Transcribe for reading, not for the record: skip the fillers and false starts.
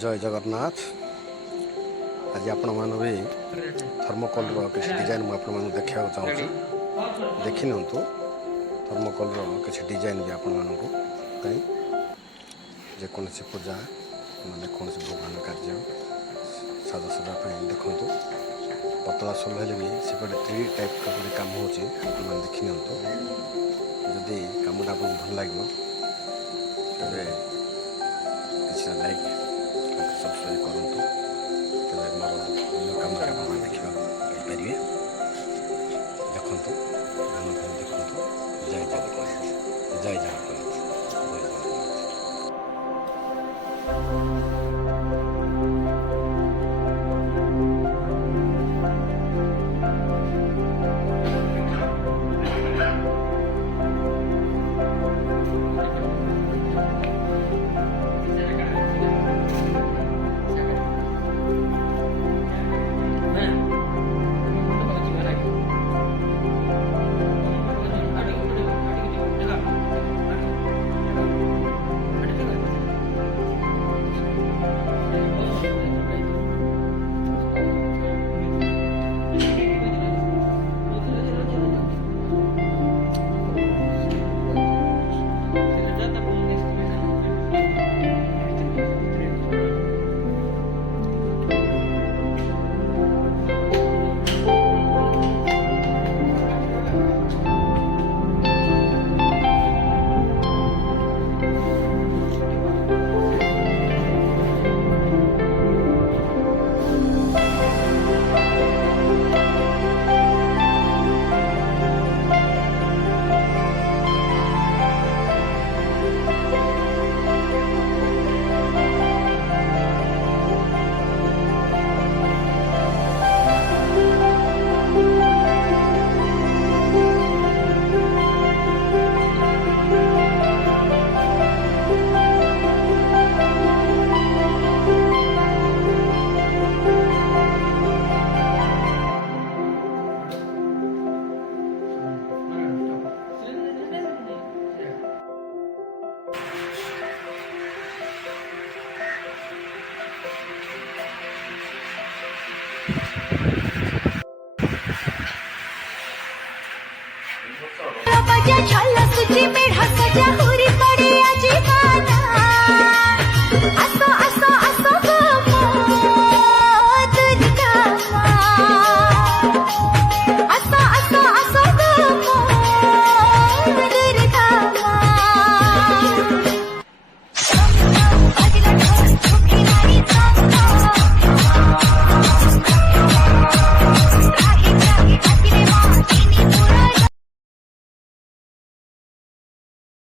जय जगन्नाथ। आज आपण मान भी थर्मोकोल किसी डिजाइन मुझे आपण देखा चाहूँगी। देखि नियंतु थर्मोकोल किसी डिजाइन भी आपण मानक जेकोसी पूजा मैंने कौन भगवान कार्य साजसजा देखु पतला सोल हेल्ले भी सेपटे 3 टाइप का गोटे कम हो देखि नियंतु जदि कमटा आपको भल लगे तेरे किसी लाइक सब्सक्राइब करूँ तेरे मोर अन्य कम देखा पारे देखु देखु जय जगन्नाथ जय जगन्नाथ।